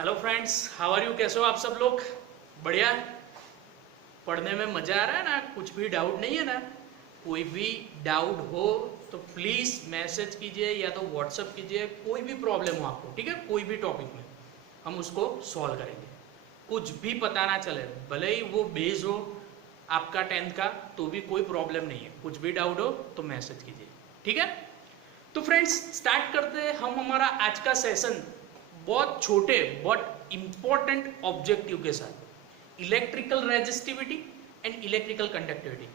Hello friends, how are you? कैसे हो आप सब लोग? बढ़िया? पढ़ने में मजा आ रहा है ना? कुछ भी डाउट नहीं है ना? कोई भी डाउट हो तो प्लीज़ मैसेज कीजिए या तो व्हाट्सअप कीजिए। कोई भी प्रॉब्लम हो आपको, ठीक है, कोई भी टॉपिक में हम उसको सॉल्व करेंगे। कुछ भी पता ना चले, भले ही वो बेस हो आपका 10th का, तो भी कोई प्रॉब्लम नहीं है। कुछ भी डाउट हो तो मैसेज कीजिए, ठीक है? तो फ्रेंड्स, स्टार्ट करते हैं हम हमारा आज का सेशन बहुत छोटे बहुत इंपॉर्टेंट ऑब्जेक्टिव के साथ, electrical resistivity and electrical conductivity.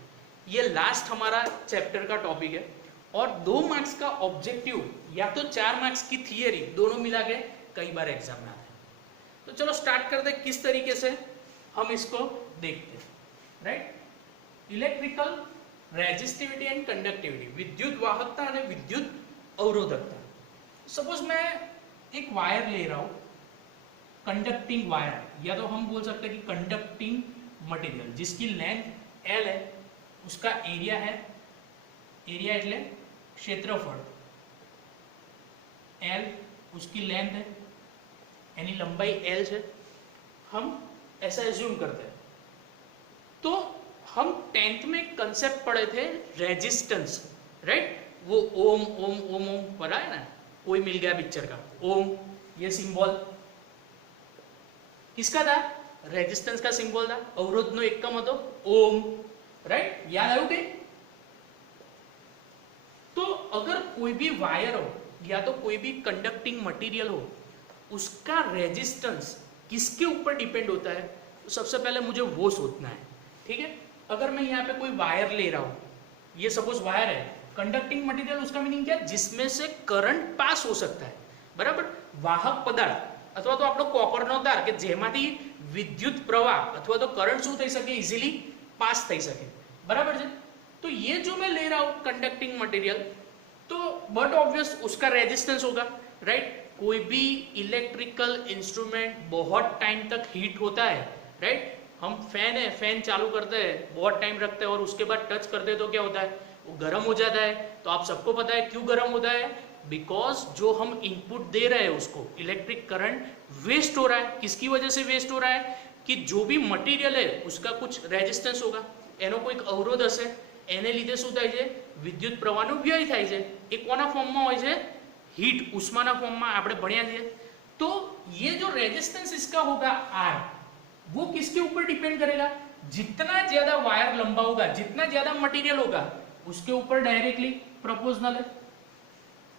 ये लास्ट हमारा चैप्टर का टॉपिक है और 2 मार्क्स का ऑब्जेक्टिव या तो 4 मार्क्स की थियरी, दोनों मिला के कई बार एग्जाम में आते हैं। तो चलो स्टार्ट करते हैं किस तरीके से हम इसको देखते हैं। Right, electrical resistivity and conductivity, विद्युत वाहकता और विद्युत अवरोधकता। सपोज मैं एक वायर ले रहा हूं, कंडक्टिंग वायर, या तो हम बोल सकते हैं कि कंडक्टिंग मटेरियल, जिसकी लेंथ L है, उसका एरिया है, एरिया એટલે क्षेत्रफળ L, उसकी लेंथ है, यानी लंबाई L है। हम ऐसा एज्यूम करते हैं। तो हम 10th में कंसेप्ट पढ़े थे रेजिस्टेंस, राइट? वो ओम ओम ओम ओम पढ़ा है ना, कोई मिल गया पिक्चर का ओम, ये सिंबल किसका था? रेजिस्टेंस का सिंबल था। अवरोध नो एकम હતો ओम, राइट? याद आयु के? तो अगर कोई भी वायर हो या तो कोई भी कंडक्टिंग मटेरियल हो, उसका रेजिस्टेंस किसके ऊपर डिपेंड होता है? तो सबसे पहले मुझे वो सोचना है, ठीक है? अगर मैं यहाँ पे कोई वायर ले रहा हूँ, ये सपोज वायर है, कंडक्टिंग मटेरियल, उसका मीनिंग क्या है? जिसमें से करंट पास हो सकता है, बराबर? वाहक पदार्थ अथवा तो આપણો કોપરનો તાર કે જેમાંથી વિદ્યુત પ્રવાહ अथवा तो करंट શું થઈ શકે? इजीली पास થઈ શકે, बराबर છે? तो ये जो मैं ले रहा हूँ कंडक्टिंग मटेरियल, तो बट ऑब्वियस उसका रेजिस्टेंस होगा, राइट? कोई भी इलेक्ट्रिकल इंस्ट्रूमेंट बहुत टाइम तक हीट होता है, राइट? हम फैन है, फैन चालू करते हैं, बहुत टाइम रखते हैं और उसके बाद टच करते हैं तो क्या होता है? वो गर्म हो जाता है। तो आप सबको पता है क्यों गर्म होता है? बिकॉज जो हम इनपुट दे रहे हैं उसको, इलेक्ट्रिक करंट वेस्ट हो रहा है। किसकी वजह से वेस्ट हो रहा है? कि जो भी मटीरियल है उसका कुछ रेजिस्टेंस होगा, એનો કોઈક અવરોધ હશે, એને લીધે શું થાય છે? વિદ્યુત પ્રવાહનો વ્યય થાય છે। એ કોના ફોર્મમાં હોય છે? हीट, ઉષ્માના ફોર્મમાં આપણે ભણ્યા છીએ। तो ये जो रेजिस्टेंस इसका होगा R, वो किसके ऊपर डिपेंड करेगा? जितना ज्यादा वायर लंबा होगा, जितना ज्यादा मटेरियल होगा, उसके ऊपर डायरेक्टली प्रोपोर्शनल है।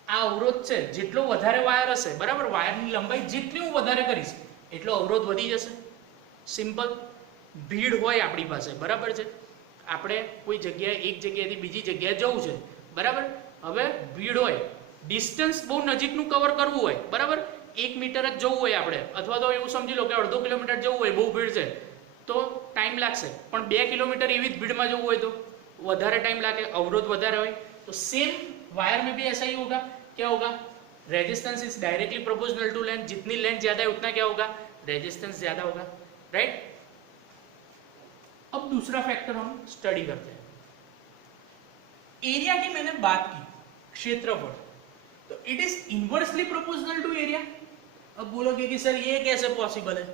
આ અવરોધ છે, જેટલો વધારે વાયર હશે, બરાબર, વાયરની લંબાઈ જેટલી હું વધારે કરીશ એટલો અવરોધ વધી જશે। સિમ્પલ। ભીડ હોય આપણી પાસે, બરાબર છે, આપણે કોઈ જગ્યાએ એક જગ્યાએથી બીજી જગ્યાએ જવું છે, બરાબર? હવે ભીડ હોય, ડિસ્ટન્સ બહુ નજીકનું કવર કરવું હોય, બરાબર, 1 મીટર જ જવું હોય આપણે, અથવા તો એવું સમજી લો કે અડધો કિલોમીટર જવું હોય, બહુ ભીડ છે તો ટાઈમ લાગશે, પણ 2 કિલોમીટર એવી જ ભીડમાં જવું હોય તો વધારે ટાઈમ લાગે, अवरोध વધારે હોય। तो सेम वायर में भी ऐसा ही होगा। क्या होगा? Resistance is directly proportional to length. जितनी लेंथ ज्यादा है उतना क्या होगा? रेजिस्टेंस ज्यादा होगा, राइट? अब दूसरा फैक्टर हम स्टडी करते हैं। एरिया की मैंने बात की, क्षेत्रफल, तो it is inversely proportional to area. अब बोलोगे कि सर ये कैसे पॉसिबल है?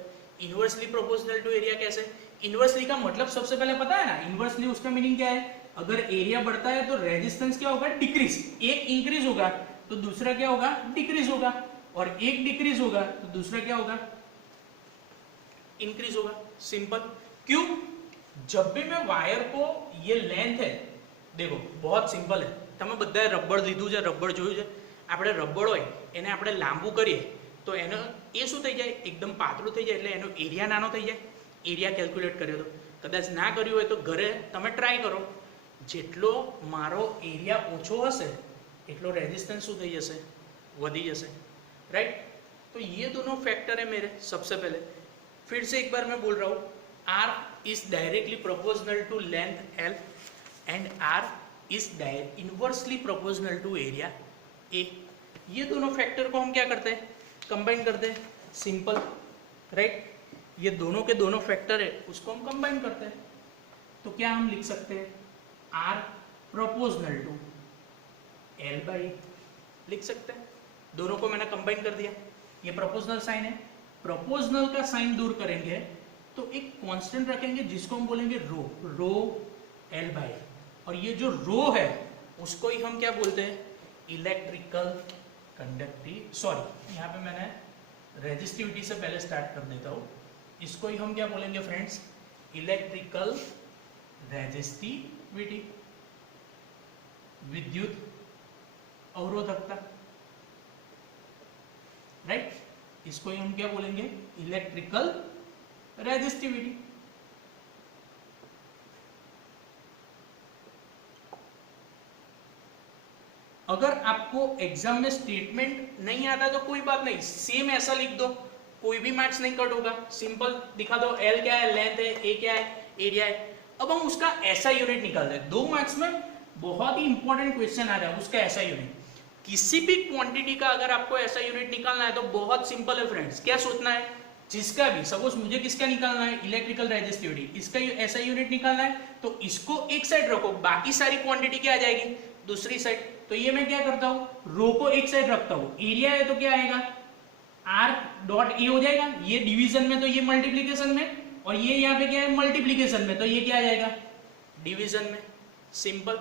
इनवर्सली प्रोपोर्शनल टू एरिया कैसे? इनवर्सली का मतलब सबसे पहले पता है ना? इनवर्सली उसका मीनिंग क्या है? अगर एरिया बढ़ता है तो रेजिस्टेंस क्या होगा? डिक्रीज। एक इंक्रीज होगा तो दूसरा क्या होगा? डिक्रीज होगा, और एक डिक्रीज होगा तो दूसरा क्या होगा? इंक्रीज होगा। सिंपल। क्यों? जब भी मैं वायर को, ये लेंथ है, देखो बहुत सिंपल है, તમે બધાએ રબર લીધું છે, રબર જોયું છે, આપણે રબર હોય એને આપણે લાંબુ કરીએ તો એનો એ શું થઈ જાય? એકદમ પાતળું થઈ જાય, એટલે એનો એરિયા નાનો થઈ જાય। એરિયા કેલ્ક્યુલેટ કર્યો તો, કદાચ ના કર્યું હોય તો ઘરે તમે ટ્રાય કરો। જેટલો મારો એરિયા ઓછો હશે એટલો રેजिस्टेंस શું થઈ જશે? વધી જશે, राइट? तो ये दोनों फैक्टर है मेरे। सबसे पहले फिर से एक बार मैं बोल रहा हूँ, R is directly proportional to length L and R is inversely proportional to area A। ये दोनों फैक्टर को हम क्या करते हैं? कंबाइन करते हैं। Simple, right? ये दोनों के दोनों फैक्टर है, उसको हम कंबाइन करते हैं। तो क्या हम लिख सकते हैं? R proportional to L by, लिख सकते हैं। दोनों को मैंने कंबाइन कर दिया, ये प्रोपोर्शनल साइन है, प्रोपोर्शनल का साइन दूर करेंगे तो एक कांस्टेंट रखेंगे जिसको हम बोलेंगे रो, रो एल बाई, और ये जो रो है उसको ही हम क्या बोलते हैं, इलेक्ट्रिकल कंडक्टिव, सॉरी यहाँ पे मैंने रेजिस्टिविटी से पहले स्टार्ट कर देता हूँ, इसको ही हम क्या बोलेंगे फ्रेंड्स, इलेक्ट्रिकल रेजिस्टिविटी, विद्युत अवरोधकता, राइट, इसको ही हम क्या बोलेंगे, इलेक्ट्रिकल रेजिस्टिविटी। अगर आपको एग्जाम में स्टेटमेंट नहीं आता तो कोई बात नहीं, सेम ऐसा लिख दो, कोई भी मार्क्स नहीं कट होगा, सिंपल दिखा दो, एल क्या है, लेंथ है, ए क्या है, एरिया है। अब हम उसका ऐसा यूनिट निकालते हैं, 2 मार्क्स में बहुत ही इंपॉर्टेंट क्वेश्चन आ रहा है उसका ऐसा यूनिट। किसी भी क्वांटिटी का अगर आपको ऐसा यूनिट निकालना है तो बहुत सिंपल है फ्रेंड्स, क्या सोचना है, जिसका भी, सपोज मुझे किसका निकालना है, इलेक्ट्रिकल रेजिस्टिविटी, इसका ऐसा यूनिट निकालना है तो इसको एक साइड रखो, बाकी सारी क्वांटिटी क्या आ जाएगी दूसरी साइड। तो ये मैं क्या करता हूँ, रो को एक साइड रखता हूँ, एरिया है तो क्या आएगा, आर डॉट ए हो जाएगा, ये डिवीजन में तो ये मल्टीप्लीकेशन में, और ये यहाँ पे क्या है मल्टीप्लीकेशन में, तो ये क्या आ जाएगा डिवीजन में। सिंपल।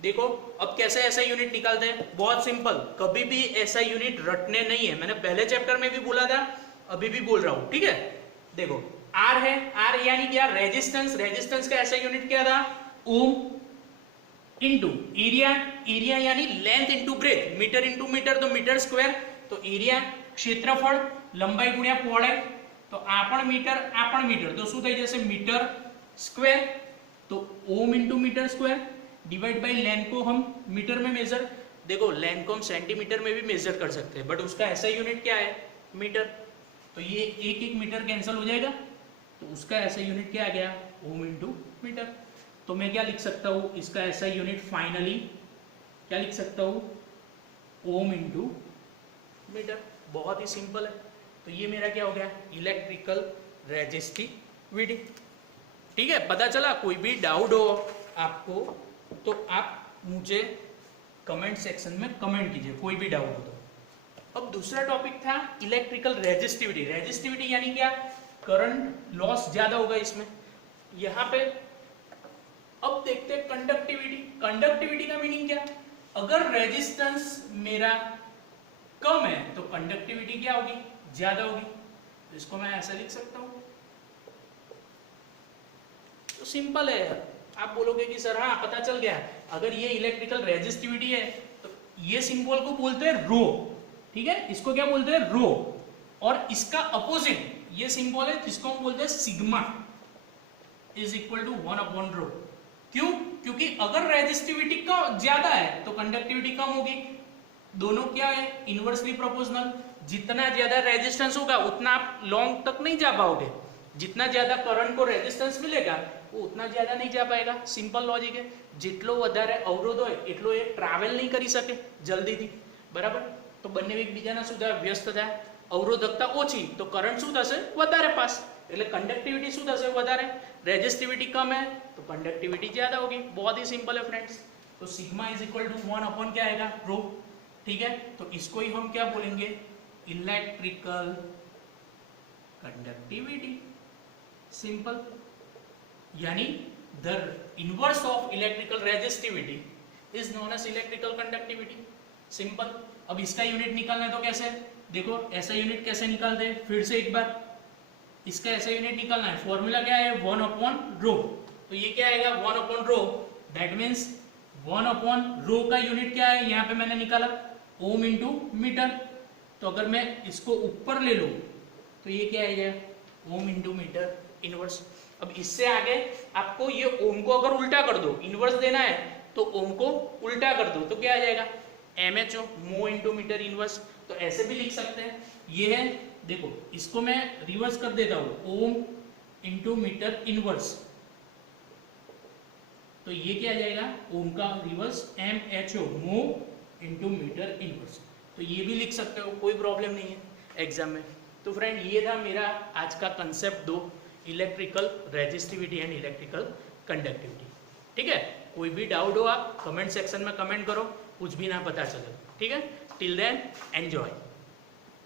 देखो अब कैसे ऐसा यूनिट निकालते हैं, बहुत सिंपल, कभी भी ऐसा यूनिट रटने नहीं है, मैंने पहले चैप्टर में भी बोला था, अभी भी बोल रहा हूं, ठीक है। देखो आर है, आर यानी क्या, रेजिस्टेंस, रेजिस्टेंस का ऐसा यूनिट क्या था, ओम, इंटू एरिया, एरिया यानी length into breadth, metre into metre तो मीटर स्क्वायर, तो एरिया क्षेत्रफल, लंबाई गुण્યા પહોળાઈ, तो आपण मीटर तो શું થઈ જશે मीटर स्क्वायर, तो ohm into metre square divide by length को हम मीटर में मेजर, देखो लेंथ को हम सेंटीमीटर में भी मेजर कर सकते हैं, बट उसका ऐसा यूनिट क्या है मीटर, तो ये एक एक मीटर कैंसिल हो जाएगा, तो उसका ऐसा यूनिट क्या आ गया ओम इंटू मीटर। तो मैं क्या लिख सकता हूँ, इसका ऐसा यूनिट फाइनली क्या लिख सकता हूँ, ओम इंटू मीटर, बहुत ही सिंपल है। तो ये मेरा क्या हो गया, इलेक्ट्रिकल रेजिस्टिविटी। ठीक है, पता चला, कोई भी डाउट हो आपको तो आप मुझे कमेंट सेक्शन में कमेंट कीजिए, कोई भी डाउट हो तो। अब दूसरा टॉपिक था इलेक्ट्रिकल रेजिस्टिविटी। रेजिस्टिविटी यानी क्या, करंट लॉस ज्यादा होगा इसमें, यहाँ पे। अब देखते हैं कंडक्टिविटी। कंडक्टिविटी का मीनिंग क्या, अगर रेजिस्टेंस मेरा कम है तो कंडक्टिविटी क्या होगी, ज्यादा होगी, तो इसको मैं ऐसा लिख सकता हूं। तो सिंपल है यार, आप बोलोगे कि सर हाँ पता चल गया, अगर ये इलेक्ट्रिकल रेजिस्टिविटी है तो ये सिंबल को बोलते हैं रो, ठीक है, इसको क्या बोलते हैं रो, और इसका अपोजिट ये सिंबल है जिसको हम बोलते हैं सिग्मा इज इक्वल टू 1/रो। क्यों, क्योंकि अगर रेजिस्टिविटी का ज्यादा है तो कंडक्टिविटी कम होगी, दोनों क्या है इनवर्सली प्रोपोर्शनल, जितना ज्यादा रेजिस्टेंस होगा उतना आप लॉन्ग तक नहीं जा पाओगे, जितना ज्यादा करंट को रेजिस्टेंस मिलेगा वो उतना ज्यादा नहीं जा पाएगा, सिंपल लॉजिक है। જેટલો વધારે અવરોધ હોય એટલો એ ટ્રાવેલ નહીં કરી શકે જલ્દીથી, બરાબર, તો બંને એકબીજાના શું થાય, વ્યસ્ત થાય, અવરોધકતા ઓછી તો કરંટ શું થશે વધારે પાસ, એટલે કંડક્ટિવિટી શું થશે વધારે, रेजिस्टिविटी कम है तो कंडक्टिविटी ज्यादा होगी, बहुत ही सिंपल है फ्रेंड्स। तो सिग्मा इज इक्वल टू 1 क्या आएगा रो, ठीक है, तो इसको ही हम क्या बोलेंगे इलेक्ट्रिकल कंडक्टिविटी, सिंपल, यानी the inverse of electrical resistivity is known as electrical conductivity, simple. अब इसका यूनिट निकालना है तो कैसे, देखो ऐसा यूनिट कैसे निकालते हैं, फिर से एक बार इसका ऐसा यूनिट निकालना है, फॉर्मूला क्या है 1/रो, तो ये क्या आएगा 1/रो, दैट मीन्स 1/रो का यूनिट क्या है, यहाँ पे मैंने निकाला ओम इंटू मीटर, तो अगर मैं इसको ऊपर ले लूं तो ये क्या आएगा ओम इंटू मीटर इनवर्स। अब इससे आगे आपको ये ओम को अगर उल्टा कर दो, इनवर्स देना है तो ओम को उल्टा कर दो, तो क्या आ जाएगा MHO, मो इंटू मीटर इनवर्स, तो ऐसे भी लिख सकते हैं। ये है, देखो इसको मैं रिवर्स कर देता हूं, ओम इंटू मीटर इनवर्स, तो ये क्या आ जाएगा ओम का रिवर्स MHO, मो इंटू मीटर इनवर्स, तो ये भी लिख सकते हो, कोई प्रॉब्लम नहीं है एग्जाम में। तो फ्रेंड ये था मेरा आज का concept 2, electrical resistivity and electrical conductivity. ठीक है, कोई भी डाउट हो आप कमेंट सेक्शन में कमेंट करो, कुछ भी ना पता चले, ठीक है, टिल देन एंजॉय।